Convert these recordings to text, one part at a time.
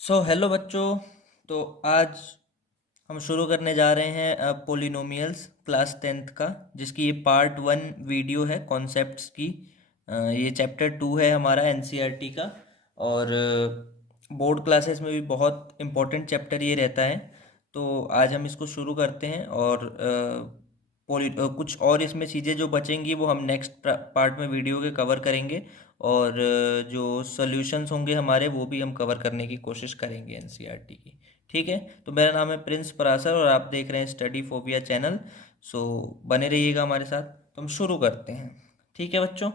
Hello बच्चों। तो आज हम शुरू करने जा रहे हैं पोलिनोमियल्स क्लास 10th का, जिसकी ये पार्ट 1 वीडियो है कॉन्सेप्ट्स की। ये चैप्टर 2 है हमारा एनसीईआरटी का। और बोर्ड क्लासेस में भी बहुत इम्पोर्टेंट चैप्टर ये रहता है। तो आज हम इसको शुरू करते हैं, और कुछ और इसमें चीज़ें जो बचेंगी वो हम नेक्स्ट पार्ट में वीडियो के कवर करेंगे। और जो सॉल्यूशंस होंगे हमारे वो भी हम कवर करने की कोशिश करेंगे एनसीईआरटी की। ठीक है, तो मेरा नाम है प्रिंस परासर और आप देख रहे हैं स्टडी फोबिया चैनल। सो बने रहिएगा हमारे साथ। तो हम शुरू करते हैं। ठीक है बच्चों,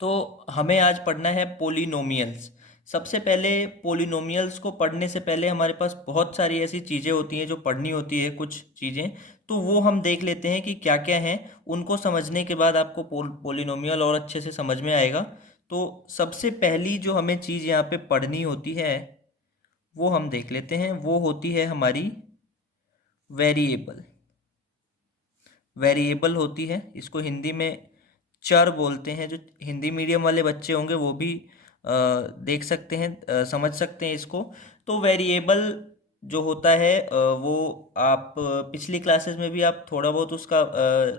तो हमें आज पढ़ना है पोलिनोमियल्स। सबसे पहले पोलिनोमियल्स को पढ़ने से पहले हमारे पास बहुत सारी ऐसी चीज़ें होती हैं जो पढ़नी होती है, कुछ चीज़ें। तो वो हम देख लेते हैं कि क्या क्या हैं। उनको समझने के बाद आपको पोलिनोमियल और अच्छे से समझ में आएगा। तो सबसे पहली जो हमें चीज़ यहाँ पे पढ़नी होती है वो हम देख लेते हैं। वो होती है हमारी वेरिएबल। वेरिएबल होती है, इसको हिंदी में चर बोलते हैं। जो हिंदी मीडियम वाले बच्चे होंगे वो भी देख सकते हैं, समझ सकते हैं इसको। तो वेरिएबल जो होता है वो आप पिछली क्लासेस में भी आप थोड़ा बहुत उसका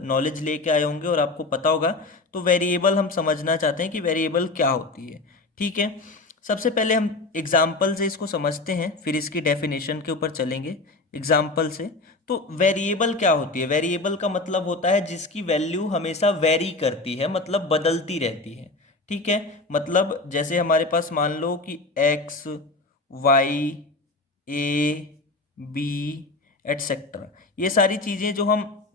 नॉलेज लेके आए होंगे और आपको पता होगा। तो वेरिएबल हम समझना चाहते हैं कि वेरिएबल क्या होती है। ठीक है, सबसे पहले हम एग्जाम्पल से इसको समझते हैं, फिर इसकी डेफिनेशन के ऊपर चलेंगे एग्जाम्पल से। तो वेरिएबल क्या होती है? वेरिएबल का मतलब होता है जिसकी वैल्यू हमेशा वेरी करती है, मतलब बदलती रहती है। ठीक है, मतलब जैसे हमारे पास मान लो कि एक्स, वाई, ए, बी, एटसेट्रा, ये सारी चीज़ें जो हम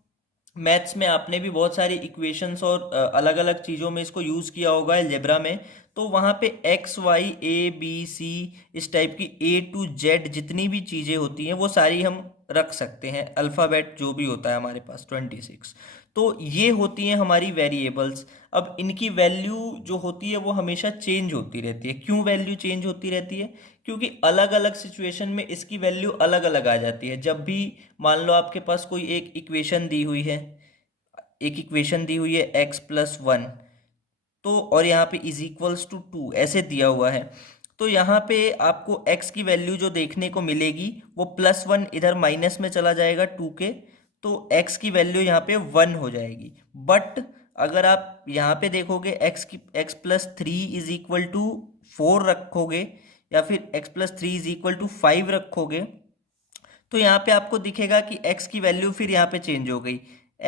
मैथ्स में, आपने भी बहुत सारी इक्वेशंस और अलग अलग चीज़ों में इसको यूज़ किया होगा अलजेब्रा में। तो वहाँ पे एक्स, वाई, ए, बी, सी, इस टाइप की ए टू जेड जितनी भी चीज़ें होती हैं वो सारी हम रख सकते हैं। अल्फ़ाबेट जो भी होता है हमारे पास 26। तो ये होती हैं हमारी वेरिएबल्स। अब इनकी वैल्यू जो होती है वो हमेशा चेंज होती रहती है। क्यों वैल्यू चेंज होती रहती है? क्योंकि अलग अलग सिचुएशन में इसकी वैल्यू अलग अलग आ जाती है। जब भी मान लो आपके पास कोई एक इक्वेशन दी हुई है, x+1, तो और यहाँ पे इज इक्वल्स टू 2 ऐसे दिया हुआ है। तो यहाँ पे आपको x की वैल्यू जो देखने को मिलेगी वो +1 इधर माइनस में चला जाएगा 2 के। तो x की वैल्यू यहाँ पे 1 हो जाएगी। बट अगर आप यहाँ पे देखोगे x+3 इज इक्वल टू 4 रखोगे, या फिर x+3 इज इक्वल टू 5 रखोगे, तो यहाँ पे आपको दिखेगा कि x की वैल्यू फिर यहाँ पे चेंज हो गई।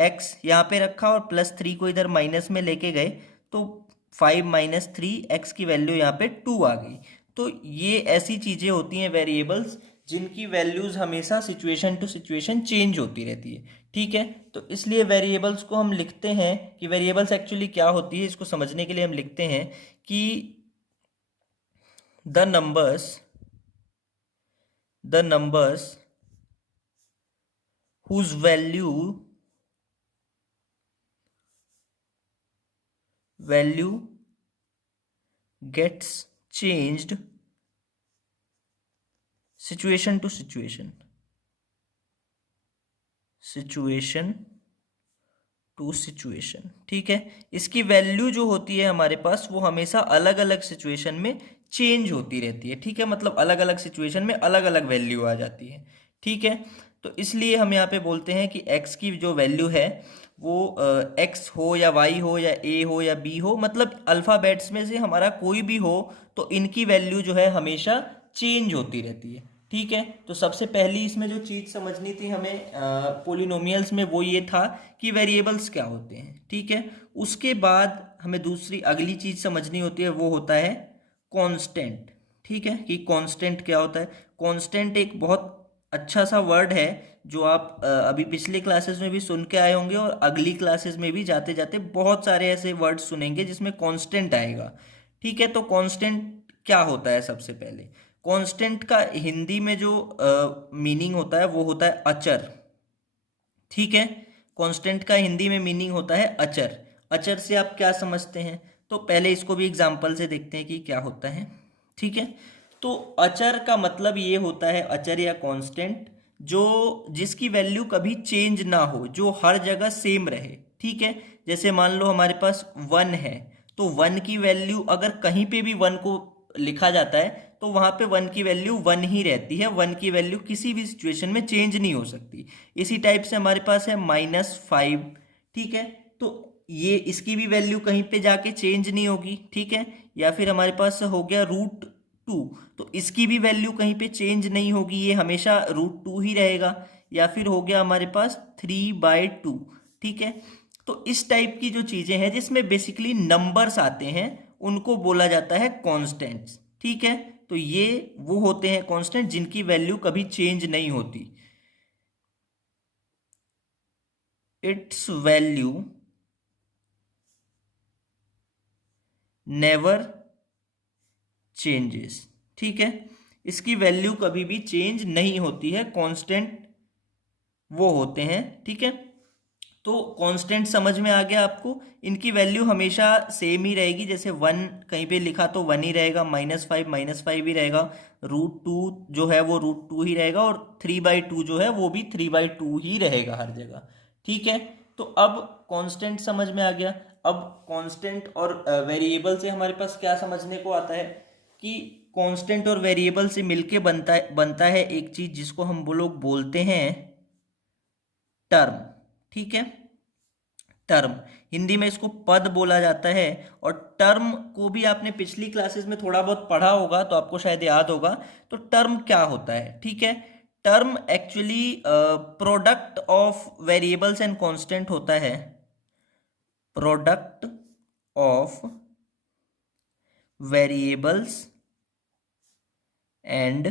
x यहाँ पे रखा और +3 को इधर माइनस में लेके गए, तो 5 - 3 x की वैल्यू यहाँ पे 2 आ गई। तो ये ऐसी चीज़ें होती हैं वेरिएबल्स, जिनकी वैल्यूज़ हमेशा सिचुएशन टू सिचुएशन चेंज होती रहती है। ठीक है, तो इसलिए वेरिएबल्स को हम लिखते हैं कि वेरिएबल्स एक्चुअली क्या होती है, इसको समझने के लिए हम लिखते हैं कि the numbers whose value gets changed situation to situation, ठीक है। इसकी वैल्यू जो होती है हमारे पास वो हमेशा अलग अलग सिचुएशन में चेंज होती रहती है। ठीक है, मतलब अलग अलग सिचुएशन में अलग अलग वैल्यू आ जाती है। ठीक है, तो इसलिए हम यहाँ पे बोलते हैं कि x की जो वैल्यू है वो x हो या y हो या a हो या b हो, मतलब अल्फ़ाबेट्स में से हमारा कोई भी हो, तो इनकी वैल्यू जो है हमेशा चेंज होती रहती है। ठीक है, तो सबसे पहली इसमें जो चीज़ समझनी थी हमें पोलिनोमियल्स में वो ये था कि वेरिएबल्स क्या होते हैं। ठीक है, उसके बाद हमें दूसरी अगली चीज़ समझनी होती है, वो होता है कांस्टेंट। ठीक है, कि कांस्टेंट क्या होता है। कांस्टेंट एक बहुत अच्छा सा वर्ड है जो आप अभी पिछले क्लासेस में भी सुन के आए होंगे, और अगली क्लासेस में भी जाते जाते बहुत सारे ऐसे वर्ड सुनेंगे जिसमें कांस्टेंट आएगा। ठीक है, तो कांस्टेंट क्या होता है? सबसे पहले कांस्टेंट का हिंदी में जो मीनिंग होता है वो होता है अचर। ठीक है, कांस्टेंट का हिंदी में मीनिंग होता है अचर। अचर से आप क्या समझते हैं? तो पहले इसको भी एग्जाम्पल से देखते हैं कि क्या होता है। ठीक है, तो अचर का मतलब ये होता है, अचर या कांस्टेंट, जो जिसकी वैल्यू कभी चेंज ना हो, जो हर जगह सेम रहे। ठीक है, जैसे मान लो हमारे पास 1 है, तो 1 की वैल्यू अगर कहीं पे भी 1 को लिखा जाता है तो वहाँ पे 1 की वैल्यू 1 ही रहती है, 1 की वैल्यू किसी भी सिचुएशन में चेंज नहीं हो सकती। इसी टाइप से हमारे पास है -5, ठीक है, तो ये इसकी भी वैल्यू कहीं पे जाके चेंज नहीं होगी, ठीक है। या फिर हमारे पास हो गया √2, तो इसकी भी वैल्यू कहीं पे चेंज नहीं होगी, ये हमेशा √2 ही रहेगा। या फिर हो गया हमारे पास 3/2, ठीक है। तो इस टाइप की जो चीजें हैं जिसमें बेसिकली नंबर्स आते हैं उनको बोला जाता है कांस्टेंट्स, ठीक है। तो ये वो होते हैं कांस्टेंट जिनकी वैल्यू कभी चेंज नहीं होती, इट्स वैल्यू नेवर चेंजेस, ठीक है। इसकी वैल्यू कभी भी चेंज नहीं होती है, कांस्टेंट वो होते हैं, ठीक है। तो कांस्टेंट समझ में आ गया आपको, इनकी वैल्यू हमेशा सेम ही रहेगी, जैसे 1 कहीं पे लिखा तो 1 ही रहेगा, -5 ही रहेगा, √2 जो है वो √2 ही रहेगा, और 3/2 जो है वो भी 3/2 ही रहेगा हर जगह, ठीक है। तो अब कांस्टेंट समझ में आ गया। अब कांस्टेंट और वेरिएबल से हमारे पास क्या समझने को आता है कि कांस्टेंट और वेरिएबल से मिलके बनता है एक चीज जिसको हम वो लोग बोलते हैं टर्म, ठीक है। टर्म, हिंदी में इसको पद बोला जाता है। और टर्म को भी आपने पिछली क्लासेस में थोड़ा बहुत पढ़ा होगा तो आपको शायद याद होगा। तो टर्म क्या होता है, ठीक है। Term actually product of variables and constant होता है, product of variables and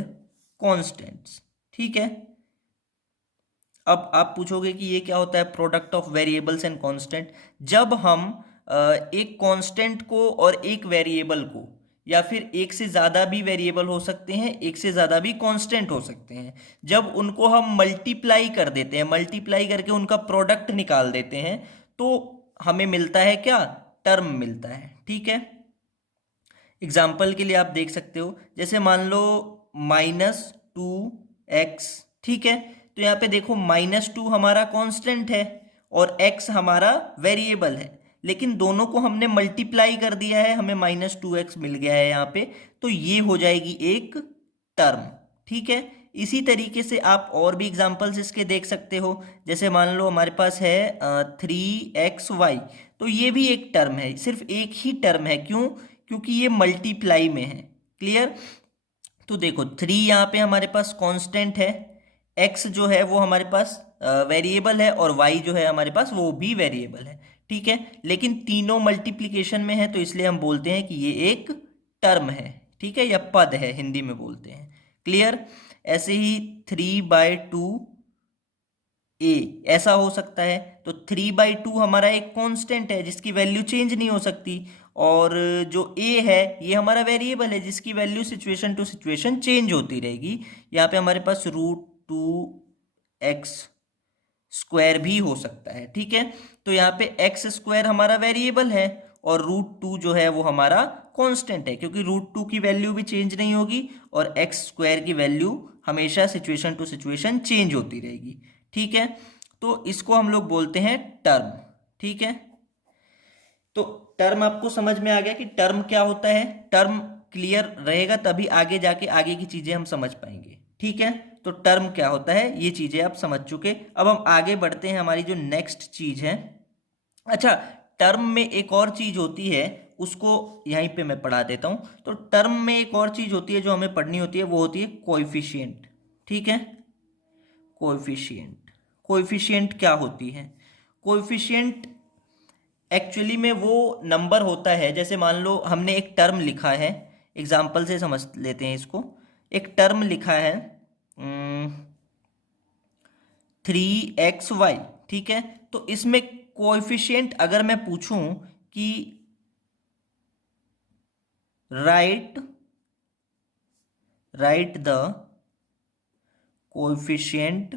constants, ठीक है। अब आप पूछोगे कि ये क्या होता है product of variables and constant. जब हम एक कांस्टेंट को और एक वेरिएबल को, या फिर एक से ज़्यादा भी वेरिएबल हो सकते हैं, एक से ज़्यादा भी कांस्टेंट हो सकते हैं, जब उनको हम मल्टीप्लाई कर देते हैं, मल्टीप्लाई करके उनका प्रोडक्ट निकाल देते हैं, तो हमें मिलता है क्या, टर्म मिलता है, ठीक है। एग्जाम्पल के लिए आप देख सकते हो, जैसे मान लो -2x, ठीक है। तो यहाँ पे देखो -2 हमारा कांस्टेंट है और x हमारा वेरिएबल है, लेकिन दोनों को हमने मल्टीप्लाई कर दिया है, हमें -2x मिल गया है यहाँ पे, तो ये हो जाएगी एक टर्म, ठीक है। इसी तरीके से आप और भी एग्जाम्पल्स इसके देख सकते हो, जैसे मान लो हमारे पास है 3xy, तो ये भी एक टर्म है, सिर्फ एक ही टर्म है, क्यों, क्योंकि ये मल्टीप्लाई में है, क्लियर। तो देखो 3 यहाँ पे हमारे पास कांस्टेंट है, x जो है वो हमारे पास वेरिएबल है, और y जो है हमारे पास वो भी वेरिएबल है, ठीक है। लेकिन तीनों मल्टीप्लिकेशन में है, तो इसलिए हम बोलते हैं कि ये एक टर्म है, ठीक है, या पद है, हिंदी में बोलते हैं, क्लियर। ऐसे ही 3/2 a ऐसा हो सकता है। तो 3/2 हमारा एक कांस्टेंट है जिसकी वैल्यू चेंज नहीं हो सकती, और जो a है ये हमारा वेरिएबल है जिसकी value situation to situation change होती रहेगी। यहाँ पे हमारे पास √2x² भी हो सकता है, ठीक है। तो यहाँ पे x² हमारा वेरिएबल है और √2 जो है वो हमारा कांस्टेंट है, क्योंकि √2 की वैल्यू भी चेंज नहीं होगी और x² की वैल्यू हमेशा सिचुएशन टू सिचुएशन चेंज होती रहेगी, ठीक है। तो इसको हम लोग बोलते हैं टर्म, ठीक है। तो टर्म आपको समझ में आ गया कि टर्म क्या होता है। टर्म क्लियर रहेगा तभी आगे जाके आगे की चीजें हम समझ पाएंगे, ठीक है। तो टर्म क्या होता है ये चीजें आप समझ चुके। अब हम आगे बढ़ते हैं, हमारी जो नेक्स्ट चीज है। अच्छा, टर्म में एक और चीज होती है, उसको यहीं पे मैं पढ़ा देता हूं। तो टर्म में एक और चीज होती है जो हमें पढ़नी होती है, वो होती है कोएफिशिएंट, ठीक है। कोएफिशिएंट, कोएफिशिएंट क्या होती है। कोएफिशिएंट एक्चुअली में वो नंबर होता है, जैसे मान लो हमने एक टर्म लिखा है, एग्जाम्पल से समझ लेते हैं इसको। एक टर्म लिखा है 3xy, ठीक है। तो इसमें कोएफिशिएंट अगर मैं पूछूं कि राइट द कोएफिशिएंट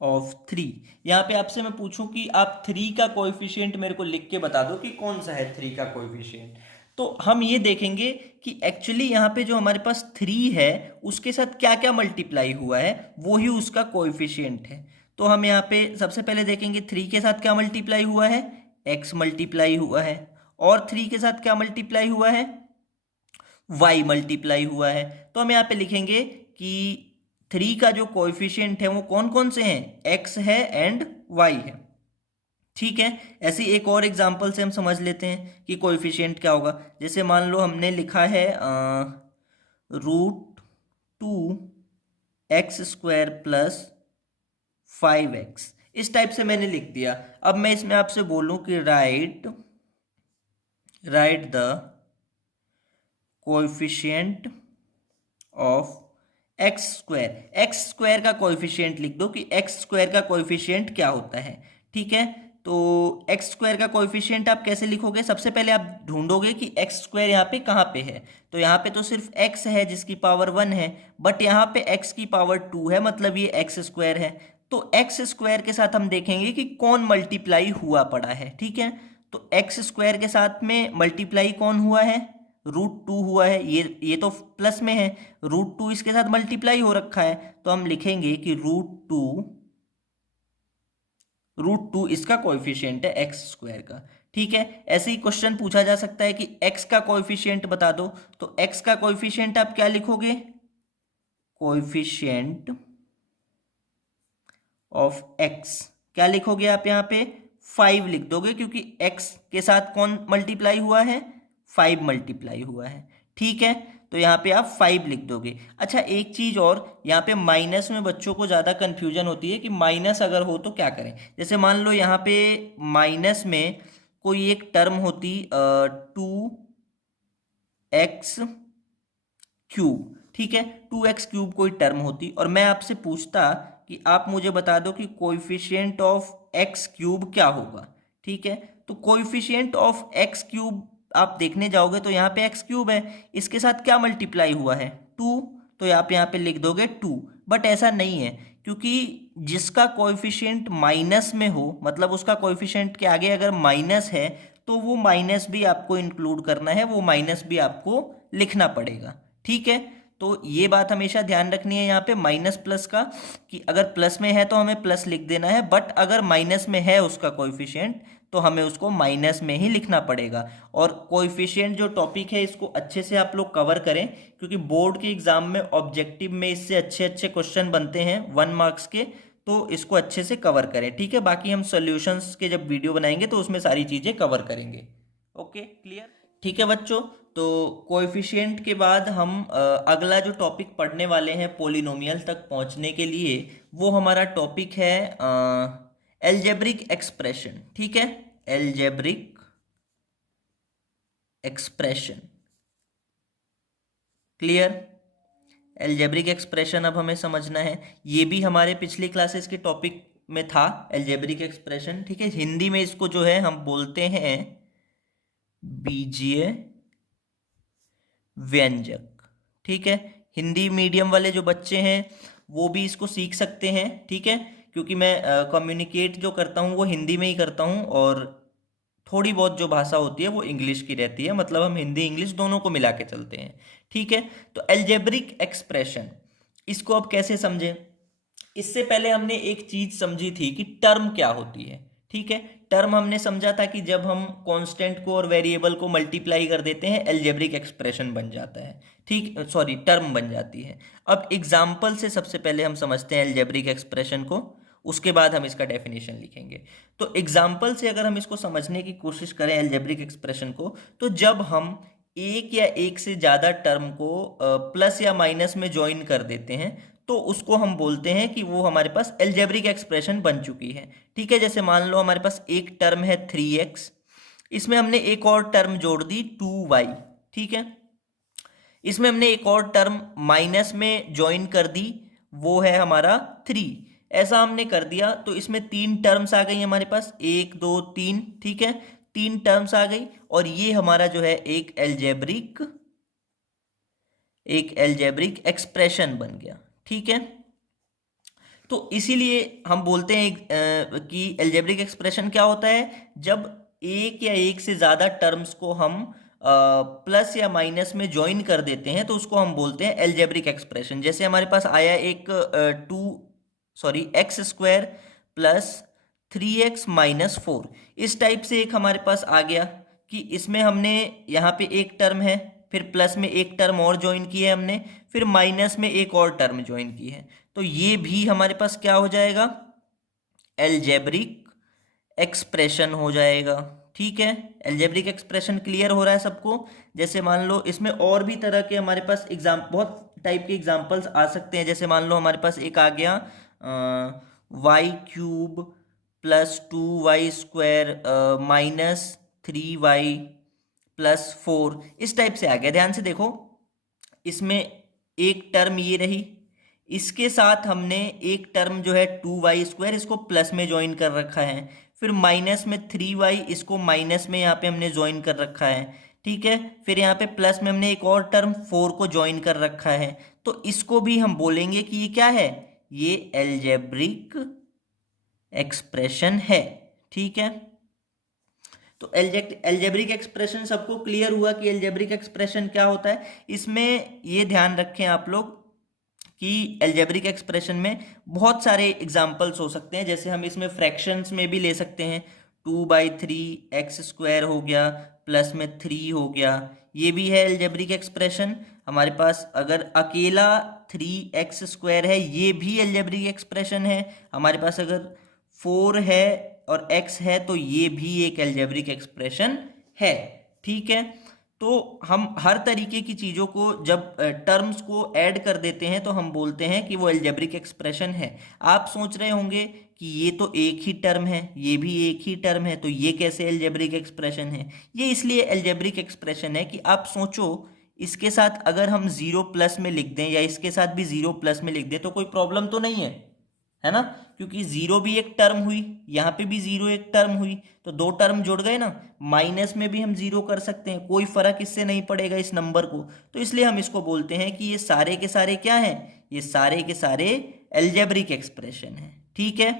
ऑफ 3, यहाँ पे आपसे मैं पूछूं कि आप 3 का कोएफिशिएंट मेरे को लिख के बता दो कि कौन सा है 3 का कोएफिशिएंट, तो हम ये देखेंगे कि एक्चुअली यहाँ पे जो हमारे पास 3 है उसके साथ क्या क्या मल्टीप्लाई हुआ है वो ही उसका कोएफिशिएंट है। तो हम यहाँ पे सबसे पहले देखेंगे 3 के साथ क्या मल्टीप्लाई हुआ है, x मल्टीप्लाई हुआ है, और 3 के साथ क्या मल्टीप्लाई हुआ है, y मल्टीप्लाई हुआ है। तो हम यहाँ पे लिखेंगे कि 3 का जो कोएफिशिएंट है वो कौन कौन से हैं, x है एंड y है। ठीक है, ऐसी एक और एग्जांपल से हम समझ लेते हैं कि कोएफिशिएंट क्या होगा। जैसे मान लो हमने लिखा है √2x² प्लस 5x, इस टाइप से मैंने लिख दिया। अब मैं इसमें आपसे बोलूं कि right the coefficient of x² का कोएफिशिएंट लिख दो कि x² का कोएफिशिएंट क्या होता है। ठीक है, तो x² का कोएफिशिएंट आप कैसे लिखोगे, सबसे पहले आप ढूंढोगे कि x² यहाँ पे कहाँ पे है। तो यहाँ पे तो सिर्फ x है जिसकी पावर 1 है, बट यहाँ पे x की पावर 2 है, मतलब ये x² है। तो x² के साथ हम देखेंगे कि कौन मल्टीप्लाई हुआ पड़ा है। ठीक है, तो x² के साथ में मल्टीप्लाई कौन हुआ है, √2 हुआ है। ये तो प्लस में है, √2 इसके साथ मल्टीप्लाई हो रखा है, तो हम लिखेंगे कि √2 इसका कोएफिशिएंट है x² का। ठीक है, ऐसे ही क्वेश्चन पूछा जा सकता है कि x का कोएफिशिएंट बता दो, तो x का कोएफिशिएंट आप क्या लिखोगे, कोएफिशिएंट ऑफ x क्या लिखोगे आप यहाँ पे, 5 लिख दोगे, क्योंकि x के साथ कौन मल्टीप्लाई हुआ है, 5 मल्टीप्लाई हुआ है। ठीक है, तो यहाँ पे आप 5 लिख दोगे। अच्छा, एक चीज और, यहाँ पे माइनस में बच्चों को ज़्यादा कंफ्यूजन होती है कि माइनस अगर हो तो क्या करें। जैसे मान लो यहाँ पे माइनस में कोई एक टर्म होती 2x³, ठीक है, 2x³ कोई टर्म होती, और मैं आपसे पूछता कि आप मुझे बता दो कि कोएफिशिएंट ऑफ x³ क्या होगा। ठीक है, तो कोएफिशिएंट ऑफ x³ आप देखने जाओगे तो यहाँ पे x³ है, इसके साथ क्या मल्टीप्लाई हुआ है, 2, तो आप यहाँ पे लिख दोगे 2। बट ऐसा नहीं है, क्योंकि जिसका कोएफिशिएंट माइनस में हो, मतलब उसका कोएफिशिएंट के आगे अगर माइनस है तो वो माइनस भी आपको इंक्लूड करना है, वो माइनस भी आपको लिखना पड़ेगा। ठीक है, तो ये बात हमेशा ध्यान रखनी है यहाँ पे माइनस प्लस का, कि अगर प्लस में है तो हमें प्लस लिख देना है, बट अगर माइनस में है उसका कोएफिशिएंट तो हमें उसको माइनस में ही लिखना पड़ेगा। और कोएफिशिएंट जो टॉपिक है इसको अच्छे से आप लोग कवर करें, क्योंकि बोर्ड के एग्जाम में ऑब्जेक्टिव में इससे अच्छे अच्छे क्वेश्चन बनते हैं 1 मार्क्स के, तो इसको अच्छे से कवर करें। ठीक है, बाकी हम सॉल्यूशंस के जब वीडियो बनाएंगे तो उसमें सारी चीज़ें कवर करेंगे। Okay, clear. ठीक है बच्चों, तो कोएफिशिएंट के बाद हम अगला जो टॉपिक पढ़ने वाले हैं पॉलिनोमियल तक पहुंचने के लिए, वो हमारा टॉपिक है अलजेब्रिक एक्सप्रेशन। ठीक है, algebraic expression, clear. Algebraic expression अब हमें समझना है, ये भी हमारे पिछली क्लासेस के टॉपिक में था अलजेब्रिक एक्सप्रेशन। ठीक है, हिंदी में इसको जो है हम बोलते हैं बीजीय व्यंजक। ठीक है, हिंदी मीडियम वाले जो बच्चे हैं वो भी इसको सीख सकते हैं। ठीक है, क्योंकि मैं कम्युनिकेट जो करता हूँ वो हिंदी में ही करता हूँ, और थोड़ी बहुत जो भाषा होती है वो इंग्लिश की रहती है, मतलब हम हिंदी इंग्लिश दोनों को मिला के चलते हैं। ठीक है, तो अलजेब्रिक एक्सप्रेशन इसको अब कैसे समझें, इससे पहले हमने एक चीज समझी थी कि टर्म क्या होती है। ठीक है, टर्म हमने समझा था कि जब हम कांस्टेंट को और वेरिएबल को मल्टीप्लाई कर देते हैं अलजेब्रिक एक्सप्रेशन बन जाता है। ठीक, सॉरी, टर्म बन जाती है। अब एग्जाम्पल से सबसे पहले हम समझते हैं अलजेब्रिक एक्सप्रेशन को, उसके बाद हम इसका डेफिनेशन लिखेंगे। तो एग्जाम्पल से अगर हम इसको समझने की कोशिश करें अलजेब्रिक एक्सप्रेशन को, तो जब हम एक या एक से ज़्यादा टर्म को प्लस या माइनस में ज्वाइन कर देते हैं तो उसको हम बोलते हैं कि वो हमारे पास अलजेब्रिक एक्सप्रेशन बन चुकी है। ठीक है, जैसे मान लो हमारे पास एक टर्म है 3x, इसमें हमने एक और टर्म जोड़ दी 2y। ठीक है, इसमें हमने एक और टर्म माइनस में ज्वाइन कर दी, वो है हमारा 3। ऐसा हमने कर दिया तो इसमें 3 टर्म्स आ गई हमारे पास, 1 2 3। ठीक है, 3 टर्म्स आ गई, और ये हमारा जो है एक अलजेब्रिक एक्सप्रेशन बन गया। ठीक है, तो इसीलिए हम बोलते हैं कि अलजेब्रिक एक्सप्रेशन क्या होता है, जब एक या एक से ज़्यादा टर्म्स को हम प्लस या माइनस में ज्वाइन कर देते हैं तो उसको हम बोलते हैं अलजेब्रिक एक्सप्रेशन। जैसे हमारे पास आया एक x² प्लस 3x माइनस 4, इस टाइप से एक हमारे पास आ गया कि इसमें हमने यहाँ पे एक टर्म है, फिर प्लस में एक टर्म और ज्वाइन की है हमने, फिर माइनस में एक और टर्म ज्वाइन की है, तो ये भी हमारे पास क्या हो जाएगा, एल्जेब्रिक एक्सप्रेशन हो जाएगा। ठीक है, एल्जेब्रिक एक्सप्रेशन क्लियर हो रहा है सबको। जैसे मान लो इसमें और भी तरह के हमारे पास बहुत टाइप के एग्जांपल्स आ सकते हैं। जैसे मान लो हमारे पास एक आ गया Y cube plus 2y² minus 3y+4, इस टाइप से आ गया। ध्यान से देखो, इसमें एक टर्म ये रही, इसके साथ हमने एक टर्म जो है 2y², इसको प्लस में ज्वाइन कर रखा है, फिर माइनस में 3y, इसको माइनस में यहाँ पे हमने ज्वाइन कर रखा है। ठीक है, फिर यहाँ पे प्लस में हमने एक और टर्म 4 को ज्वाइन कर रखा है, तो इसको भी हम बोलेंगे कि ये क्या है, ये एल्जेब्रिक एक्सप्रेशन है। ठीक है, तो एल्जेब्रिक एक्सप्रेशन सबको क्लियर हुआ कि एल्जेब्रिक एक्सप्रेशन क्या होता है। इसमें ये ध्यान रखें आप लोग कि एल्जेब्रिक एक्सप्रेशन में बहुत सारे एग्जाम्पल्स हो सकते हैं। जैसे हम इसमें फ्रैक्शंस में भी ले सकते हैं, 2/3 x² हो गया, प्लस में 3 हो गया, ये भी है एल्जेब्रिक एक्सप्रेशन हमारे पास। अगर अकेला 3x² है, ये भी एल्जेब्रिक एक्सप्रेशन है हमारे पास। अगर 4 है और x है, तो ये भी एक एल्जेब्रिक एक्सप्रेशन है। ठीक है, तो हम हर तरीके की चीज़ों को जब टर्म्स को ऐड कर देते हैं तो हम बोलते हैं कि वो एल्जेब्रिक एक्सप्रेशन है। आप सोच रहे होंगे कि ये तो एक ही टर्म है, ये भी एक ही टर्म है, तो ये कैसे एल्जेब्रिक एक्सप्रेशन है। ये इसलिए एल्जेब्रिक एक्सप्रेशन है कि आप सोचो, इसके साथ अगर हम 0+ में लिख दें या इसके साथ भी 0+ में लिख दें तो कोई प्रॉब्लम तो नहीं है ना, क्योंकि 0 भी एक टर्म हुई, यहाँ पे भी 0 एक टर्म हुई, तो दो टर्म जुड़ गए ना। माइनस में भी हम 0 कर सकते हैं, कोई फर्क इससे नहीं पड़ेगा इस नंबर को। तो इसलिए हम इसको बोलते हैं कि ये सारे के सारे क्या हैं, ये सारे के सारे एल्जेब्रिक एक्सप्रेशन हैं। ठीक है,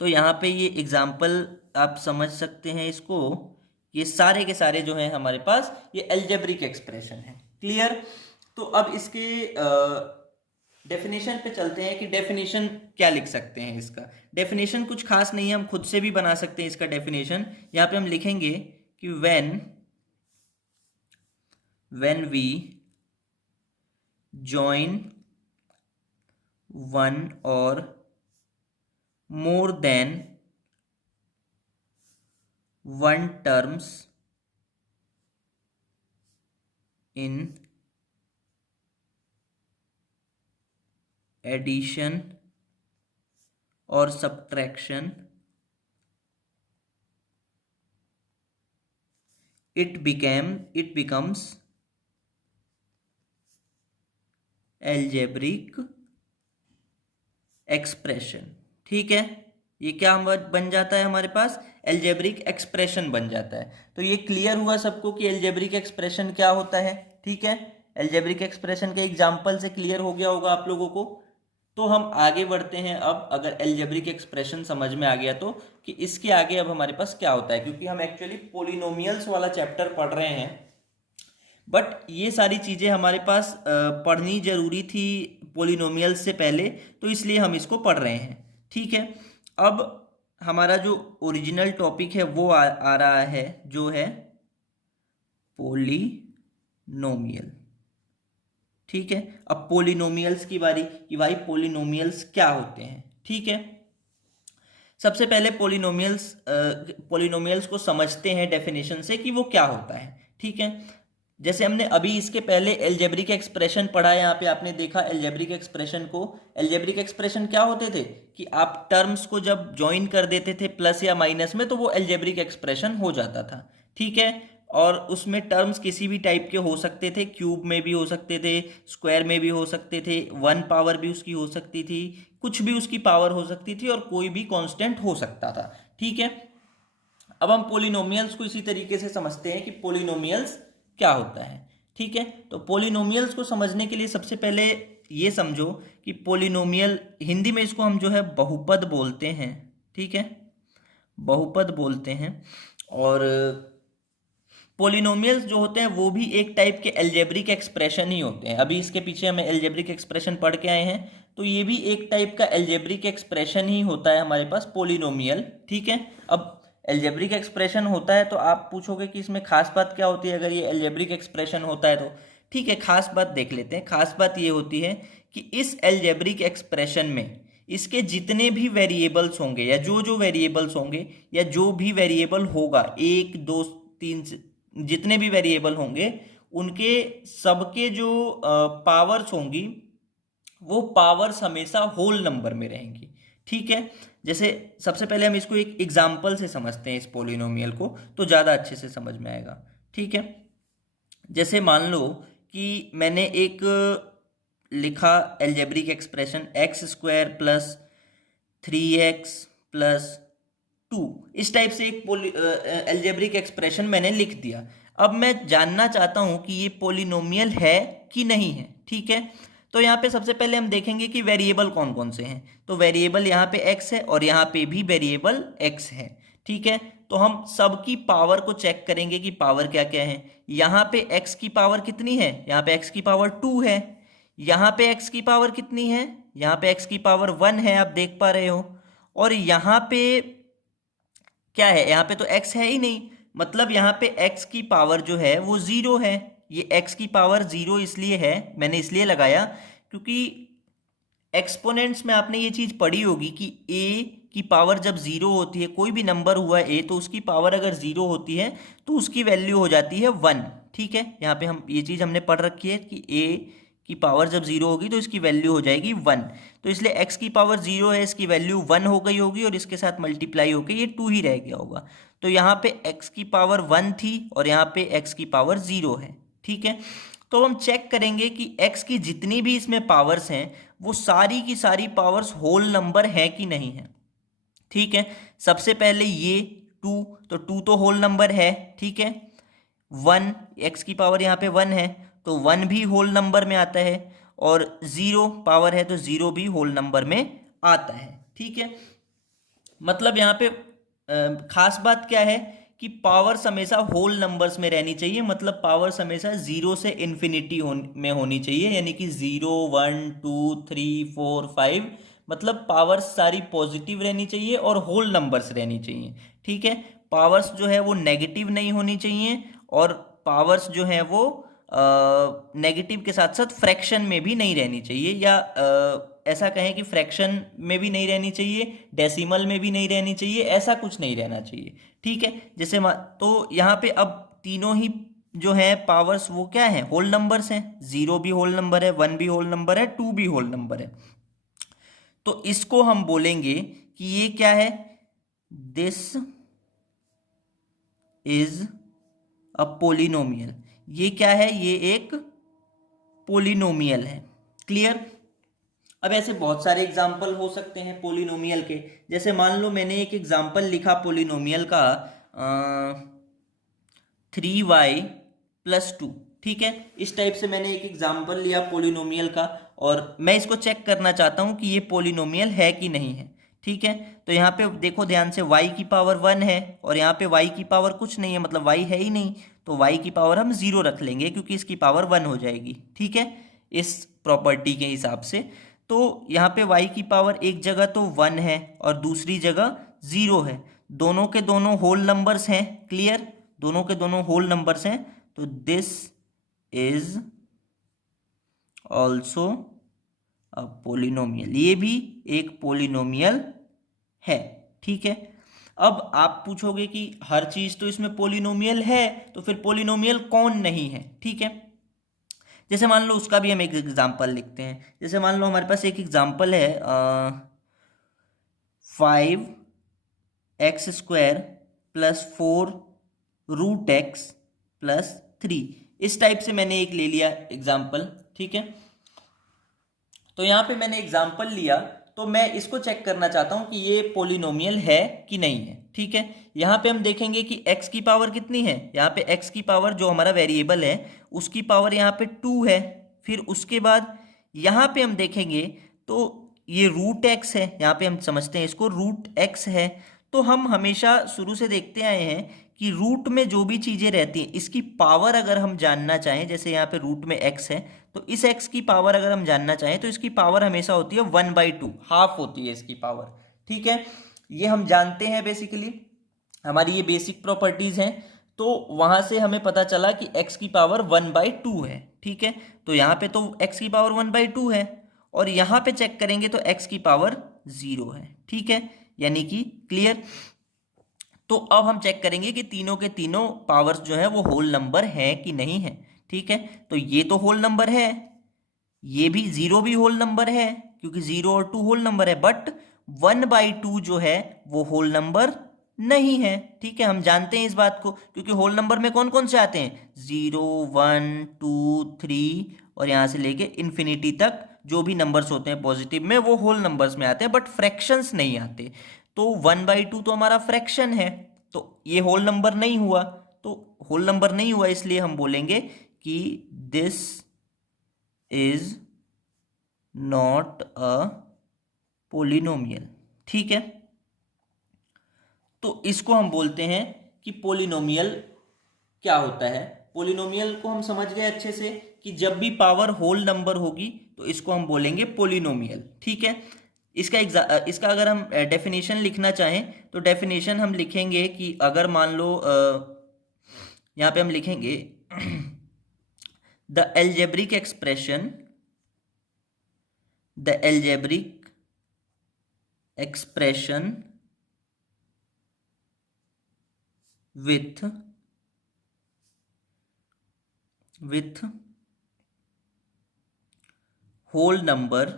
तो यहाँ पे ये एग्जाम्पल आप समझ सकते हैं इसको, ये सारे के सारे जो हैं हमारे पास ये एल्जेब्रिक एक्सप्रेशन है। क्लियर, तो अब इसके डेफिनेशन पे चलते हैं कि डेफिनेशन क्या लिख सकते हैं। इसका डेफिनेशन कुछ खास नहीं है, हम खुद से भी बना सकते हैं इसका डेफिनेशन। यहाँ पे हम लिखेंगे कि when we join one or more than one terms in addition or subtraction, it becomes algebraic expression। ठीक है, ये क्या बन जाता है हमारे पास, एल्जेब्रिक एक्सप्रेशन बन जाता है। तो ये क्लियर हुआ सबको कि एल्जेब्रिक एक्सप्रेशन क्या होता है। ठीक है, एल्जेब्रिक एक्सप्रेशन के एग्जाम्पल से क्लियर हो गया होगा आप लोगों को। तो हम आगे बढ़ते हैं अब, अगर एल्जेब्रिक एक्सप्रेशन समझ में आ गया तो, कि इसके आगे अब हमारे पास क्या होता है, क्योंकि हम एक्चुअली पोलिनोमियल्स वाला चैप्टर पढ़ रहे हैं, बट ये सारी चीज़ें हमारे पास पढ़नी जरूरी थी पोलिनोमियल्स से पहले, तो इसलिए हम इसको पढ़ रहे हैं। ठीक है, अब हमारा जो ओरिजिनल टॉपिक है वो आ रहा है, जो है पोलिनोमियल। ठीक है, अब पोलिनोमियल्स की बारी कि भाई पोलिनोमियल्स क्या होते हैं। ठीक है, सबसे पहले पोलिनोमियल्स को समझते हैं डेफिनेशन से कि वो क्या होता है। ठीक है, जैसे हमने अभी इसके पहले एल्जेब्रिक एक्सप्रेशन पढ़ा है, यहाँ पे आपने देखा एल्जेब्रिक एक्सप्रेशन को। एल्जेब्रिक एक्सप्रेशन क्या होते थे कि आप टर्म्स को जब ज्वाइन कर देते थे प्लस या माइनस में, तो वो एल्जेब्रिक एक्सप्रेशन हो जाता था। ठीक है, और उसमें टर्म्स किसी भी टाइप के हो सकते थे, क्यूब में भी हो सकते थे, स्क्वायर में भी हो सकते थे, 1 पावर भी उसकी हो सकती थी, कुछ भी उसकी पावर हो सकती थी, और कोई भी कांस्टेंट हो सकता था। ठीक है, अब हम पोलिनोमियल्स को इसी तरीके से समझते हैं कि पोलिनोमियल्स क्या होता है। ठीक है, तो पोलिनोमियल्स को समझने के लिए सबसे पहले ये समझो कि पोलिनोमियल, हिंदी में इसको हम जो है बहुपद बोलते हैं। ठीक है, बहुपद बोलते हैं। और पोलिनोमियल्स जो होते हैं वो भी एक टाइप के एल्जेब्रिक एक्सप्रेशन ही होते हैं। अभी इसके पीछे हम एल्जेब्रिक एक्सप्रेशन पढ़ के आए हैं, तो ये भी एक टाइप का एल्जेब्रिक एक्सप्रेशन ही होता है हमारे पास पोलिनोमियल। ठीक है, अब एल्जेब्रिक एक्सप्रेशन होता है तो आप पूछोगे कि इसमें खास बात क्या होती है अगर ये एल्जेब्रिक एक्सप्रेशन होता है तो। ठीक है, खास बात देख लेते हैं। खास बात ये होती है कि इस एल्जेब्रिक एक्सप्रेशन में इसके जितने भी वेरिएबल्स होंगे या जो जो वेरिएबल्स होंगे या जो भी वेरिएबल होगा, 1 2 3 जितने भी वेरिएबल होंगे उनके सबके जो पावर्स होंगी वो पावर्स हमेशा होल नंबर में रहेंगी। ठीक है, जैसे सबसे पहले हम इसको एक एग्जाम्पल से समझते हैं इस पोलिनोमियल को, तो ज़्यादा अच्छे से समझ में आएगा। ठीक है, जैसे मान लो कि मैंने एक लिखा algebraic expression x² plus 3x plus 2, इस टाइप से एक एल्जेब्रिक एक्सप्रेशन मैंने लिख दिया। अब मैं जानना चाहता हूं कि ये पोलिनोमियल है कि नहीं है। ठीक है, तो यहाँ पे सबसे पहले हम देखेंगे कि वेरिएबल कौन कौन से हैं। तो वेरिएबल यहाँ पे x है और यहाँ पे भी वेरिएबल x है। ठीक है, तो हम सबकी पावर को चेक करेंगे कि पावर क्या क्या है। यहाँ पे x की पावर कितनी है, यहाँ पे x की पावर 2 है। यहाँ पे x की पावर कितनी है, यहाँ पे x की पावर 1 है, आप देख पा रहे हो। और यहाँ पे क्या है, यहाँ पे तो x है ही नहीं, मतलब यहाँ पे x की पावर जो है वो 0 है। ये x की पावर 0 इसलिए है, मैंने इसलिए लगाया क्योंकि एक्सपोनेंट्स में आपने ये चीज़ पढ़ी होगी कि a की पावर जब 0 होती है, कोई भी नंबर हुआ a, तो उसकी पावर अगर 0 होती है तो उसकी वैल्यू हो जाती है 1। ठीक है, यहाँ पे हम ये चीज़ हमने पढ़ रखी है कि a की पावर जब 0 होगी तो इसकी वैल्यू हो जाएगी 1। तो इसलिए x की पावर 0 है, इसकी वैल्यू 1 हो गई होगी और इसके साथ मल्टीप्लाई होकर ये 2 ही रह गया होगा। तो यहाँ पे x की पावर 1 थी और यहाँ पे x की पावर 0 है। ठीक है, तो हम चेक करेंगे कि x की जितनी भी इसमें पावर्स हैं वो सारी की सारी पावर्स होल नंबर है कि नहीं है। ठीक है, सबसे पहले ये 2, तो 2 तो होल नंबर है। ठीक है, 1, x की पावर यहाँ पे 1 है तो 1 भी होल नंबर में आता है, और 0 पावर है तो 0 भी होल नंबर में आता है। ठीक है, मतलब यहाँ पे खास बात क्या है कि पावर्स हमेशा होल नंबर्स में रहनी चाहिए, मतलब पावर्स हमेशा 0 से इन्फिनिटी में होनी चाहिए, यानी कि 0 1 2 3 4 5, मतलब पावर्स सारी पॉजिटिव रहनी चाहिए और होल नंबर्स रहनी चाहिए। ठीक है, पावर्स जो है वो नेगेटिव नहीं होनी चाहिए और पावर्स जो है वो नेगेटिव के साथ साथ फ्रैक्शन में भी नहीं रहनी चाहिए, या ऐसा कहें कि फ्रैक्शन में भी नहीं रहनी चाहिए, डेसिमल में भी नहीं रहनी चाहिए, ऐसा कुछ नहीं रहना चाहिए। ठीक है, जैसे तो यहाँ पे अब तीनों ही जो है पावर्स वो क्या है, होल नंबर्स हैं। 0 भी होल नंबर है, 1 भी होल नंबर है, 2 भी होल नंबर है। तो इसको हम बोलेंगे कि ये क्या है, दिस इज अ पोलिनोमियल। ये क्या है, ये एक पोलिनोमियल है। क्लियर। अब ऐसे बहुत सारे एग्जाम्पल हो सकते हैं पोलिनोमियल के, जैसे मान लो मैंने एक एग्जाम्पल लिखा पोलिनोमियल का 3y प्लस 2। ठीक है, इस टाइप से मैंने एक एग्जाम्पल लिया पोलिनोमियल का और मैं इसको चेक करना चाहता हूं कि ये पोलिनोमियल है कि नहीं है। ठीक है, तो यहाँ पे देखो ध्यान से, y की पावर 1 है और यहाँ पे y की पावर कुछ नहीं है, मतलब y है ही नहीं, तो y की पावर हम 0 रख लेंगे क्योंकि इसकी पावर 1 हो जाएगी। ठीक है, इस प्रॉपर्टी के हिसाब से। तो यहाँ पे y की पावर एक जगह तो 1 है और दूसरी जगह 0 है, दोनों के दोनों होल नंबर्स हैं। क्लियर, दोनों के दोनों होल नंबर्स हैं, तो this is also a polynomial, ये भी एक पोलिनोमियल है। ठीक है, अब आप पूछोगे कि हर चीज तो इसमें पोलिनोमियल है, तो फिर पोलिनोमियल कौन नहीं है। ठीक है, जैसे मान लो उसका भी हम एक एग्जांपल लिखते हैं। जैसे मान लो हमारे पास एक एग्जांपल है 5x² plus 4 root x plus 3, इस टाइप से मैंने एक ले लिया एग्जांपल। ठीक है, तो यहाँ पे मैंने एग्जांपल लिया, तो मैं इसको चेक करना चाहता हूँ कि ये पोलिनोमियल है कि नहीं है। ठीक है, यहाँ पे हम देखेंगे कि x की पावर कितनी है, यहाँ पे x की पावर जो हमारा वेरिएबल है उसकी पावर यहाँ पे 2 है। फिर उसके बाद यहाँ पे हम देखेंगे तो ये रूट x है, यहाँ पे हम समझते हैं इसको रूट x है। तो हम हमेशा शुरू से देखते आए हैं कि रूट में जो भी चीज़ें रहती हैं इसकी पावर अगर हम जानना चाहें, जैसे यहाँ पे रूट में x है, तो इस x की पावर अगर हम जानना चाहें तो इसकी पावर हमेशा होती है 1/2, हाफ होती है इसकी पावर। ठीक है, ये हम जानते हैं बेसिकली। हमारी ये बेसिक प्रॉपर्टीज़ हैं। तो वहाँ से हमें पता चला कि x की पावर 1/2 है। ठीक है, तो यहाँ पे तो x की पावर 1/2 है, और यहाँ पे चेक करेंगे तो x की पावर 0 है। ठीक है, यानी कि क्लियर। तो अब हम चेक करेंगे कि तीनों के तीनों पावर्स जो है वो होल नंबर है कि नहीं है। ठीक है, तो ये तो होल नंबर है, ये भी 0 भी होल नंबर है, क्योंकि 0 और 2 होल नंबर है, बट 1/2 जो है वो होल नंबर नहीं है। ठीक है, हम जानते हैं इस बात को, क्योंकि होल नंबर में कौन कौन से आते हैं, 0, 1, 2, 3 और यहाँ से लेके इन्फिनिटी तक जो भी नंबर्स होते हैं पॉजिटिव में वो होल नंबर्स में आते हैं, बट फ्रैक्शंस नहीं आते। तो 1/2 तो हमारा फ्रैक्शन है, तो ये होल नंबर नहीं हुआ। तो होल नंबर नहीं हुआ, इसलिए हम बोलेंगे कि this is not a polynomial. ठीक है, तो इसको हम बोलते हैं कि पोलिनोमियल क्या होता है। पोलिनोमियल को हम समझ गए अच्छे से कि जब भी पावर होल नंबर होगी तो इसको हम बोलेंगे पोलिनोमियल। ठीक है, इसका अगर हम डेफिनेशन लिखना चाहें तो डेफिनेशन हम लिखेंगे कि अगर मान लो यहाँ पे हम लिखेंगे the algebraic expression, the algebraic expression with whole numbers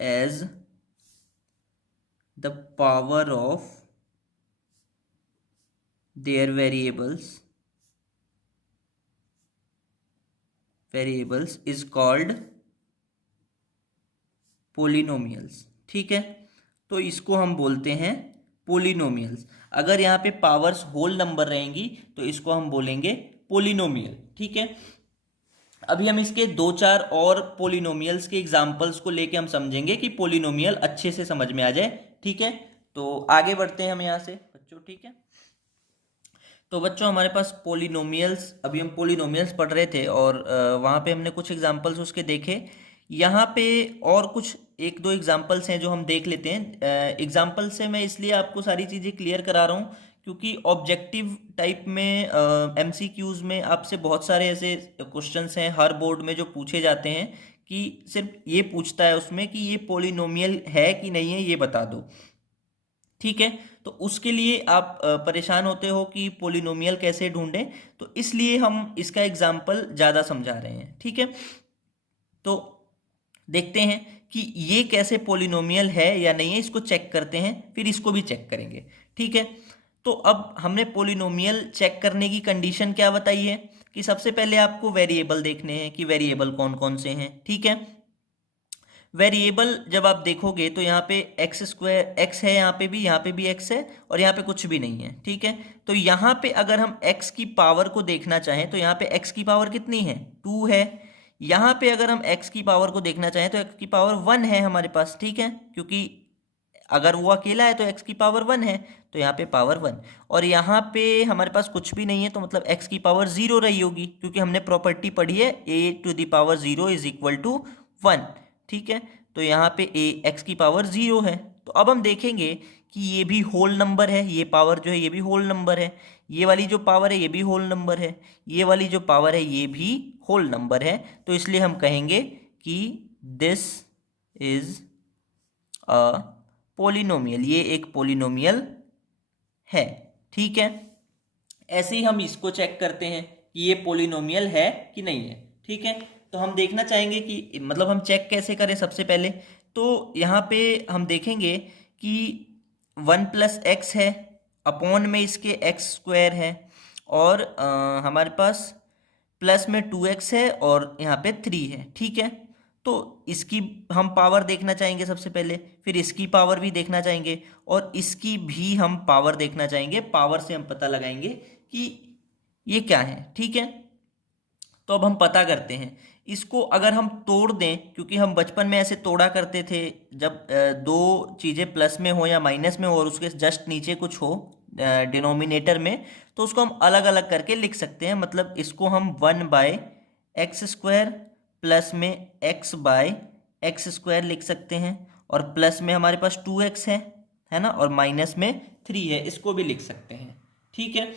as the power of their variables is called polynomials। ठीक है, तो इसको हम बोलते हैं पोलिनोमियल्स। अगर यहाँ पे पावर्स होल नंबर रहेंगी तो इसको हम बोलेंगे पोलिनोमियल। ठीक है, अभी हम इसके 2-4 और पोलिनोमियल्स के एग्जांपल्स को लेके हम समझेंगे कि पोलिनोमियल अच्छे से समझ में आ जाए। ठीक है, तो आगे बढ़ते हैं हम यहाँ से बच्चों। ठीक है, तो बच्चों हमारे पास पोलिनोमियल्स, अभी हम पोलिनोमियल्स पढ़ रहे थे और वहाँ पे हमने कुछ एग्जांपल्स उसके देखे। यहाँ पे और कुछ 1-2 एग्जांपल्स हैं जो हम देख लेते हैं। एग्जांपल से मैं इसलिए आपको सारी चीज़ें क्लियर करा रहा हूँ क्योंकि ऑब्जेक्टिव टाइप में एमसीक्यूज में आपसे बहुत सारे ऐसे क्वेश्चंस हैं हर बोर्ड में जो पूछे जाते हैं कि सिर्फ ये पूछता है उसमें कि ये पोलिनोमियल है कि नहीं है, ये बता दो। ठीक है, तो उसके लिए आप परेशान होते हो कि पोलिनोमियल कैसे ढूंढें, तो इसलिए हम इसका एग्जाम्पल ज़्यादा समझा रहे हैं। ठीक है, तो देखते हैं कि ये कैसे पोलिनोमियल है या नहीं है, इसको चेक करते हैं, फिर इसको भी चेक करेंगे। ठीक है, तो अब हमने पोलिनोमियल चेक करने की कंडीशन क्या बताई है कि सबसे पहले आपको वेरिएबल देखने हैं कि वेरिएबल कौन कौन से हैं। ठीक है, वेरिएबल जब आप देखोगे तो यहाँ पे x² x है, यहाँ पे भी x है और यहाँ पे कुछ भी नहीं है। ठीक है, तो यहाँ पे अगर हम x की पावर को देखना चाहें तो यहाँ पे x की पावर कितनी है, 2 है। यहाँ पे अगर हम x की पावर को देखना चाहें तो x की पावर 1 है हमारे पास। ठीक है, क्योंकि अगर वो अकेला है तो x की पावर 1 है, तो यहाँ पे पावर 1, और यहाँ पे हमारे पास कुछ भी नहीं है तो मतलब x की पावर 0 रही होगी, क्योंकि हमने प्रॉपर्टी पढ़ी है a⁴ इज इक्वल टू 1। ठीक है, तो यहाँ पे x की पावर 0 है। तो अब हम देखेंगे कि ये भी होल नंबर है, ये पावर जो है ये भी होल नंबर है, ये वाली जो पावर है ये भी होल नंबर है, ये वाली जो पावर है ये भी होल नंबर है। तो इसलिए हम कहेंगे कि दिस इज अ पोलिनोमियल, ये एक पोलिनोमियल है। ठीक है, ऐसे ही हम इसको चेक करते हैं कि ये पोलिनोमियल है कि नहीं है। ठीक है, तो हम देखना चाहेंगे कि मतलब हम चेक कैसे करें। सबसे पहले तो यहाँ पे हम देखेंगे कि 1+x है, अपॉन में इसके x² है, और हमारे पास प्लस में 2x है और यहाँ पे 3 है। ठीक है, तो इसकी हम पावर देखना चाहेंगे सबसे पहले, फिर इसकी पावर भी देखना चाहेंगे और इसकी भी हम पावर देखना चाहेंगे। पावर से हम पता लगाएंगे कि ये क्या है। ठीक है, तो अब हम पता करते हैं इसको। अगर हम तोड़ दें, क्योंकि हम बचपन में ऐसे तोड़ा करते थे, जब दो चीज़ें प्लस में हो या माइनस में हो और उसके जस्ट नीचे कुछ हो डिनोमिनेटर में, तो उसको हम अलग अलग करके लिख सकते हैं। मतलब इसको हम 1/x² प्लस में x/x² लिख सकते हैं, और प्लस में हमारे पास 2x है। है ना, और माइनस में 3 है, इसको भी लिख सकते हैं। ठीक है,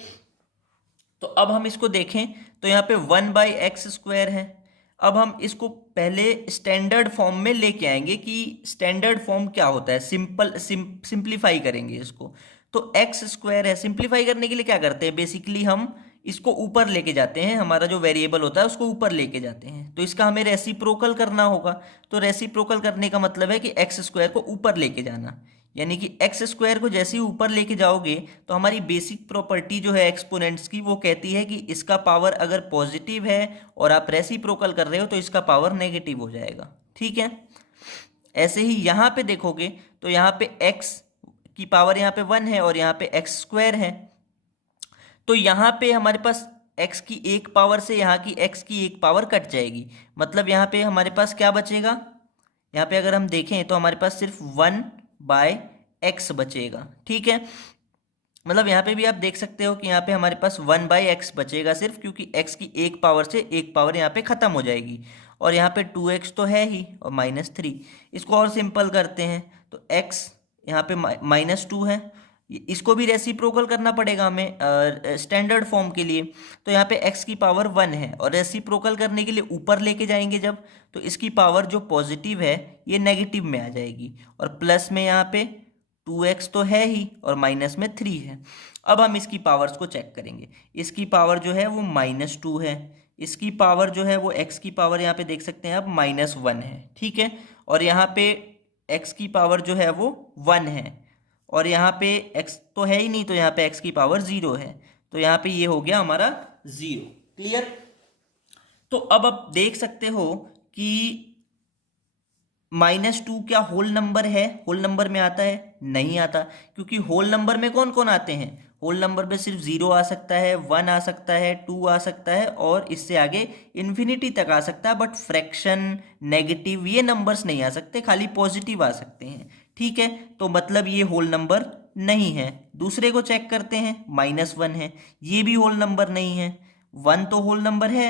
तो अब हम इसको देखें तो यहाँ पे 1/x² है। अब हम इसको पहले स्टैंडर्ड फॉर्म में लेके आएंगे कि स्टैंडर्ड फॉर्म क्या होता है, सिंप्लीफाई करेंगे इसको। तो x² है, सिंप्लीफाई करने के लिए क्या करते हैं, बेसिकली हम इसको ऊपर लेके जाते हैं, हमारा जो वेरिएबल होता है उसको ऊपर लेके जाते हैं, तो इसका हमें रेसिप्रोकल करना होगा। तो रेसिप्रोकल करने का मतलब है कि x² को ऊपर लेके जाना, यानी कि x² को जैसे ही ऊपर लेके जाओगे तो हमारी बेसिक प्रॉपर्टी जो है एक्सपोनेंट्स की, वो कहती है कि इसका पावर अगर पॉजिटिव है और आप रेसिप्रोकल कर रहे हो तो इसका पावर नेगेटिव हो जाएगा। ठीक है, ऐसे ही यहाँ पे देखोगे तो यहाँ पे x की पावर यहाँ पे 1 है और यहाँ पे x² है, तो यहाँ पे हमारे पास x की एक पावर से यहाँ की x की एक पावर कट जाएगी, मतलब यहाँ पे हमारे पास क्या बचेगा, यहाँ पे अगर हम देखें तो हमारे पास सिर्फ 1/x बचेगा। ठीक है, मतलब यहाँ पे भी आप देख सकते हो कि यहाँ पे हमारे पास 1/x बचेगा सिर्फ, क्योंकि x की एक पावर से एक पावर यहाँ पे ख़त्म हो जाएगी, और यहाँ पे 2x तो है ही और -3। इसको और सिंपल करते हैं तो x यहाँ पे -2 है, इसको भी रेसिप्रोकल करना पड़ेगा हमें स्टैंडर्ड फॉर्म के लिए। तो यहाँ पे x की पावर 1 है और रेसिप्रोकल करने के लिए ऊपर लेके जाएंगे जब, तो इसकी पावर जो पॉजिटिव है ये नेगेटिव में आ जाएगी, और प्लस में यहाँ पे 2x तो है ही और माइनस में 3 है। अब हम इसकी पावर्स को चेक करेंगे, इसकी पावर जो है वो -2 है, इसकी पावर जो है वो x की पावर यहाँ पे देख सकते हैं आप -1 है। ठीक है, और यहाँ पे x की पावर जो है वो 1 है, और यहाँ पे x तो है ही नहीं, तो यहाँ पे x की पावर 0 है, तो यहाँ पे ये हो गया हमारा 0। क्लियर, तो अब आप देख सकते हो कि -2 क्या होल नंबर है, होल नंबर में आता है, नहीं आता, क्योंकि होल नंबर में कौन कौन आते हैं, होल नंबर में सिर्फ 0 आ सकता है, 1 आ सकता है, 2 आ सकता है, और इससे आगे इन्फिनिटी तक आ सकता है, बट फ्रैक्शन, नेगेटिव, ये नंबर्स नहीं आ सकते, खाली पॉजिटिव आ सकते हैं। ठीक है, तो मतलब ये होल नंबर नहीं है। दूसरे को चेक करते हैं, -1 है, ये भी होल नंबर नहीं है। 1 तो होल नंबर है,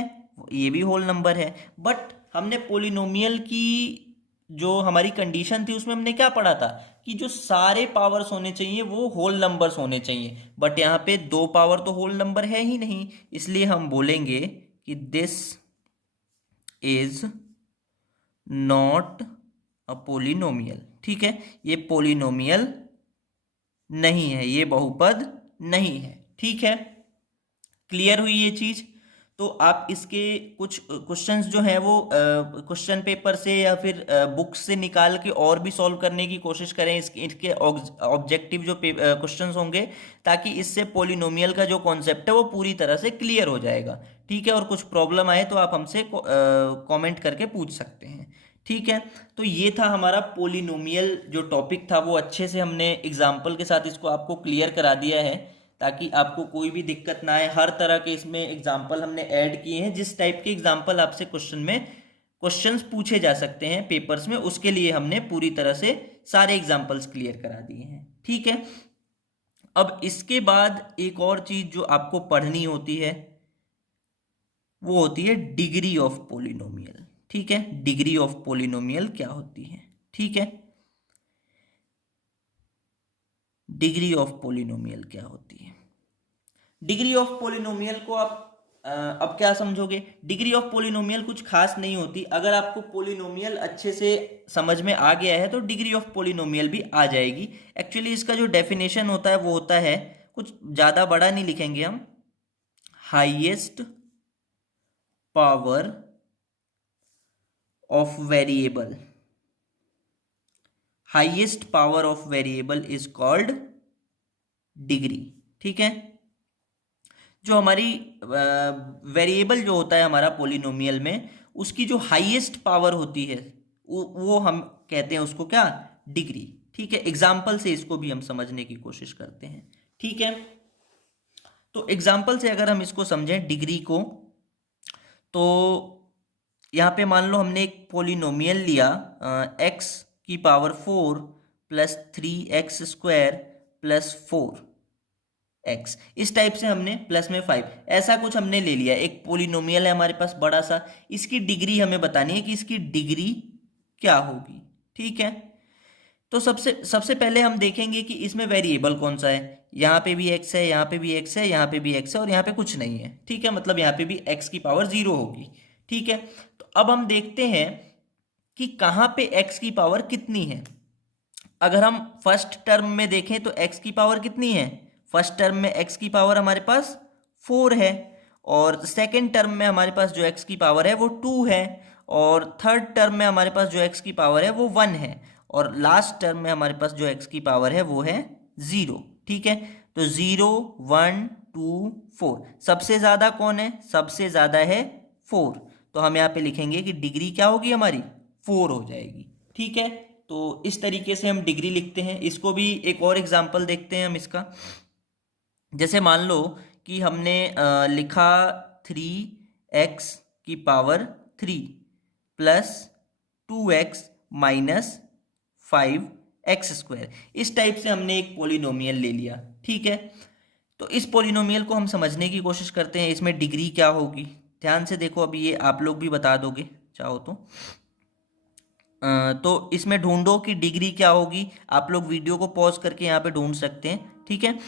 ये भी होल नंबर है, बट हमने पोलिनोमियल की जो हमारी कंडीशन थी उसमें हमने क्या पढ़ा था कि जो सारे पावर्स होने चाहिए वो होल नंबर्स होने चाहिए, बट यहाँ पे 2 पावर तो होल नंबर है ही नहीं, इसलिए हम बोलेंगे कि this is not a polynomial. ठीक है, ये पोलिनोमियल नहीं है, ये बहुपद नहीं है। ठीक है, क्लियर हुई ये चीज। तो आप इसके कुछ क्वेश्चंस जो हैं वो क्वेश्चन पेपर से या फिर बुक्स से निकाल के और भी सॉल्व करने की कोशिश करें, इसके ऑब्जेक्टिव जो क्वेश्चंस होंगे, ताकि इससे पॉलिनोमियल का जो कॉन्सेप्ट है वो पूरी तरह से क्लियर हो जाएगा। ठीक है, और कुछ प्रॉब्लम आए तो आप हमसे कमेंट करके पूछ सकते हैं। ठीक है, तो ये था हमारा पोलिनोमियल जो टॉपिक था, वो अच्छे से हमने एग्जाम्पल के साथ इसको आपको क्लियर करा दिया है, ताकि आपको कोई भी दिक्कत ना आए। हर तरह के इसमें एग्जाम्पल हमने ऐड किए हैं, जिस टाइप के एग्जाम्पल आपसे क्वेश्चंस पूछे जा सकते हैं पेपर्स में, उसके लिए हमने पूरी तरह से सारे एग्जाम्पल्स क्लियर करा दिए हैं। ठीक है, अब इसके बाद एक और चीज जो आपको पढ़नी होती है वो होती है डिग्री ऑफ पोलिनोमियल। ठीक है, डिग्री ऑफ पोलिनोमियल क्या होती है। ठीक है, डिग्री ऑफ पोलिनोमियल क्या होती है। डिग्री ऑफ पोलिनोमियल को आप अब क्या समझोगे, डिग्री ऑफ पोलिनोमियल कुछ खास नहीं होती। अगर आपको पोलिनोमियल अच्छे से समझ में आ गया है तो डिग्री ऑफ पोलिनोमियल भी आ जाएगी। एक्चुअली इसका जो डेफिनेशन होता है वो होता है, कुछ ज़्यादा बड़ा नहीं लिखेंगे हम, highest power of variable, highest power of variable is called degree. ठीक है, जो हमारी वेरिएबल जो होता है हमारा पोलिनोमियल में, उसकी जो हाईएस्ट पावर होती है वो हम कहते हैं उसको क्या, डिग्री। ठीक है, एग्जाम्पल से इसको भी हम समझने की कोशिश करते हैं। ठीक है, तो एग्जाम्पल से अगर हम इसको समझें डिग्री को, तो यहाँ पे मान लो हमने एक पोलिनोमियल लिया x की पावर 4 + 3x² + 4x, इस टाइप से हमने प्लस में 5, ऐसा कुछ हमने ले लिया। एक पोलिनोमियल है हमारे पास बड़ा सा, इसकी डिग्री हमें बतानी है कि इसकी डिग्री क्या होगी। ठीक है, तो सबसे सबसे पहले हम देखेंगे कि इसमें वेरिएबल कौन सा है। यहाँ पे भी x है, यहाँ पे भी x है, यहाँ पे भी x है और यहाँ पे कुछ नहीं है, ठीक है, मतलब यहाँ पे भी x की पावर 0 होगी, ठीक है। तो अब हम देखते हैं कि कहाँ पे x की पावर कितनी है। अगर हम फर्स्ट टर्म में देखें तो x की पावर कितनी है, फर्स्ट टर्म में x की पावर हमारे पास 4 है, और सेकेंड टर्म में हमारे पास जो x की पावर है वो 2 है, और थर्ड टर्म में हमारे पास जो x की पावर है वो 1 है, और लास्ट टर्म में हमारे पास जो x की पावर है वो है 0, ठीक है। तो 0 1 2 4, सबसे ज़्यादा कौन है, सबसे ज़्यादा है 4, तो हम यहाँ पे लिखेंगे कि डिग्री क्या होगी हमारी, 4 हो जाएगी, ठीक है। तो इस तरीके से हम डिग्री लिखते हैं। इसको भी एक और एग्जांपल देखते हैं हम इसका। जैसे मान लो कि हमने लिखा 3x की power 3 plus 2x minus 5x², इस टाइप से हमने एक पोलिनोमियल ले लिया, ठीक है। तो इस पोलिनोमियल को हम समझने की कोशिश करते हैं, इसमें डिग्री क्या होगी। ध्यान से देखो, अभी ये आप लोग भी बता दोगे चाहो तो इसमें ढूंढो कि डिग्री क्या होगी। आप लोग वीडियो को पॉज करके यहाँ पे ढूंढ सकते हैं, ठीक है।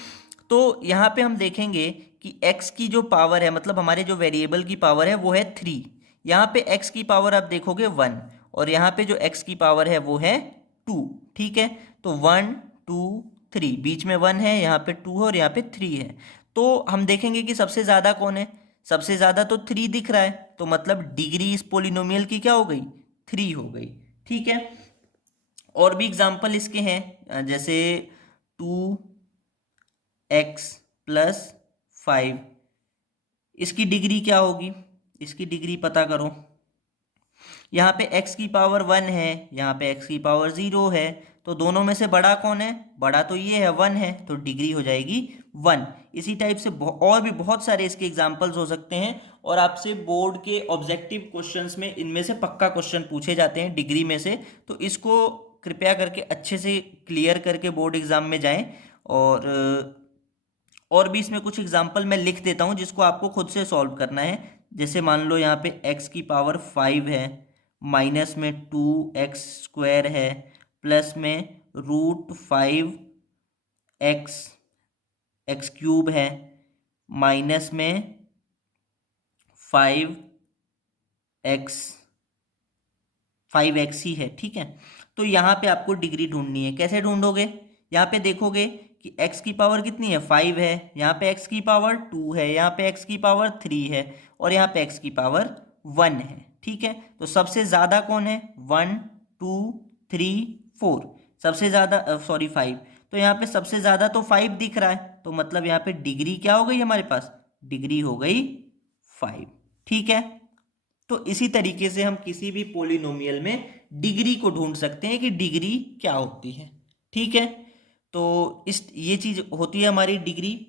तो यहाँ पे हम देखेंगे कि x की जो पावर है, मतलब हमारे जो वेरिएबल की पावर है वो है 3, यहाँ पे x की पावर आप देखोगे 1, और यहाँ पे जो x की पावर है वो है 2, ठीक है। तो 1 2 3, बीच में 1 है, यहाँ पे 2 है और यहाँ पे 3 है। तो हम देखेंगे कि सबसे ज़्यादा कौन है, सबसे ज़्यादा तो 3 दिख रहा है, तो मतलब डिग्री इस पोलिनोमियल की क्या हो गई, 3 हो गई, ठीक है। और भी एग्जाम्पल इसके हैं, जैसे 2x प्लस 5, इसकी डिग्री क्या होगी, इसकी डिग्री पता करो। यहाँ पे x की पावर 1 है, यहाँ पे x की पावर 0 है, तो दोनों में से बड़ा कौन है, बड़ा तो ये है 1 है, तो डिग्री हो जाएगी 1। इसी टाइप से और भी बहुत सारे इसके एग्जाम्पल्स हो सकते हैं, और आपसे बोर्ड के ऑब्जेक्टिव क्वेश्चंस में इनमें से पक्का क्वेश्चन पूछे जाते हैं डिग्री में से। तो इसको कृपया करके अच्छे से क्लियर करके बोर्ड एग्जाम में जाएं। और भी इसमें कुछ एग्जाम्पल मैं लिख देता हूँ जिसको आपको खुद से सॉल्व करना है। जैसे मान लो यहाँ पे x की पावर 5 है, माइनस में 2x² है, प्लस में √5x है, माइनस में 5x ही है, ठीक है। तो यहाँ पे आपको डिग्री ढूंढनी है। कैसे ढूंढोगे, यहाँ पे देखोगे कि x की पावर कितनी है, 5 है, यहाँ पे x की पावर 2 है, यहाँ पे x की पावर 3 है, और यहाँ पे x की पावर 1 है, ठीक है। तो सबसे ज़्यादा कौन है, 1 2 3 4, सबसे ज़्यादा सॉरी 5, तो यहाँ पे सबसे ज़्यादा तो 5 दिख रहा है, तो मतलब यहाँ पे डिग्री क्या हो गई हमारे पास, डिग्री हो गई 5, ठीक है। तो इसी तरीके से हम किसी भी पोलिनोमियल में डिग्री को ढूंढ सकते हैं कि डिग्री क्या होती है, ठीक है। तो ये चीज़ होती है हमारी डिग्री।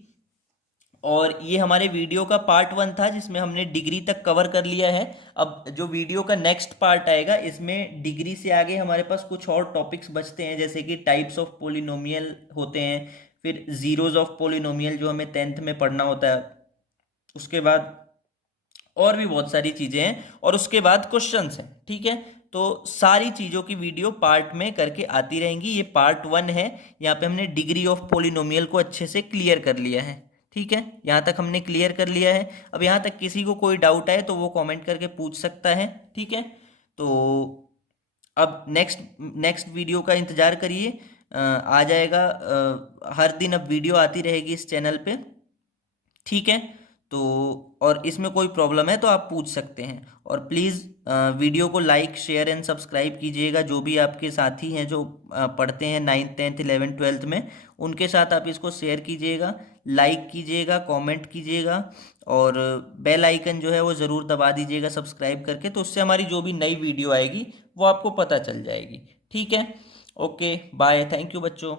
और ये हमारे वीडियो का पार्ट 1 था जिसमें हमने डिग्री तक कवर कर लिया है। अब जो वीडियो का नेक्स्ट पार्ट आएगा इसमें डिग्री से आगे हमारे पास कुछ और टॉपिक्स बचते हैं, जैसे कि टाइप्स ऑफ पोलिनोमियल होते हैं, फिर जीरोज ऑफ पोलिनोमियल जो हमें 10th में पढ़ना होता है, उसके बाद और भी बहुत सारी चीज़ें हैं, और उसके बाद क्वेश्चंस हैं, ठीक है। तो सारी चीज़ों की वीडियो पार्ट में करके आती रहेंगी। ये पार्ट 1 है, यहाँ पे हमने डिग्री ऑफ पोलिनोमियल को अच्छे से क्लियर कर लिया है, ठीक है। यहाँ तक हमने क्लियर कर लिया है। अब यहाँ तक किसी को कोई डाउट आए तो वो कमेंट करके पूछ सकता है, ठीक है। तो अब नेक्स्ट वीडियो का इंतज़ार करिए, आ जाएगा। हर दिन अब वीडियो आती रहेगी इस चैनल पे, ठीक है। तो और इसमें कोई प्रॉब्लम है तो आप पूछ सकते हैं, और प्लीज़ वीडियो को लाइक शेयर एंड सब्सक्राइब कीजिएगा। जो भी आपके साथी हैं जो पढ़ते हैं 9th 10th 11th 12th में, उनके साथ आप इसको शेयर कीजिएगा, लाइक कीजिएगा, कमेंट कीजिएगा, और बेल आइकन जो है वो ज़रूर दबा दीजिएगा सब्सक्राइब करके, तो उससे हमारी जो भी नई वीडियो आएगी वो आपको पता चल जाएगी, ठीक है। ओके बाय, थैंक यू बच्चों।